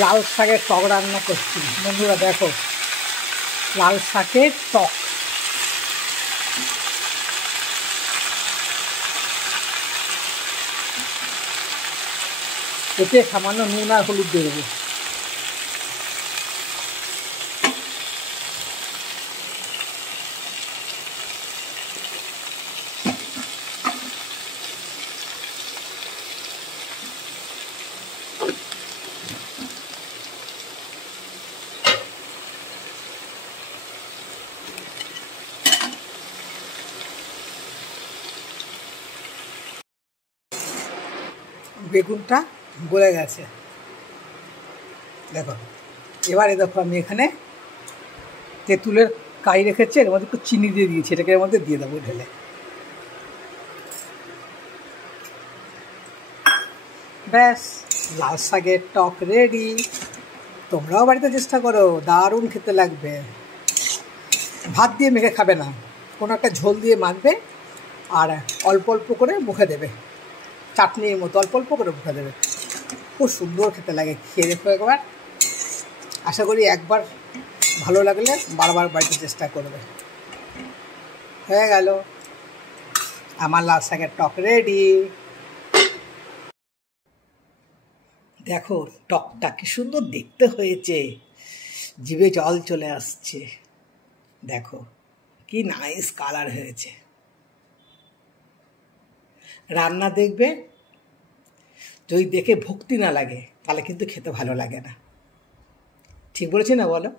লাল শাকের টক রান্না করছি বন্ধুরা। দেখো, লাল শাকের টক। এতে সামান্য নুন আর হলুদ দিয়ে দেবো। বেগুনটা গলে গেছে দেখো। এবারে দেখো আমি এখানে তেঁতুলের কাই রেখেছি, এর মধ্যে একটু চিনি দিয়ে দিয়েছি, এটাকে এর মধ্যে দিয়ে দেবো ঢেলে। ব্যাস, লাল শাকের টক রেডি। তোমরাও বাড়িতে চেষ্টা করো, দারুণ খেতে লাগবে। ভাত দিয়ে মেখে খাবে না, কোনো একটা ঝোল দিয়ে মাখবে আর অল্প অল্প করে মুখে দেবে, চাটনির মতো অল্প অল্প করে মুখে দেবে। খুব সুন্দর খেতে লাগে, খেয়ে দেখো একবার। আশা করি একবার ভালো লাগলে বারবার বাড়িতে চেষ্টা করবে। হয়ে গেল আমার লাল শাকের টক রেডি। দেখো টকটা কি সুন্দর দেখতে হয়েছে, জিভে জল চলে আসছে। দেখো কি নাইস কালার হয়েছে। রান্না দেখবে, যদি দেখে ভক্তি না লাগে তাহলে কিন্তু খেতে ভালো লাগে না। ঠিক বলেছি না বলো?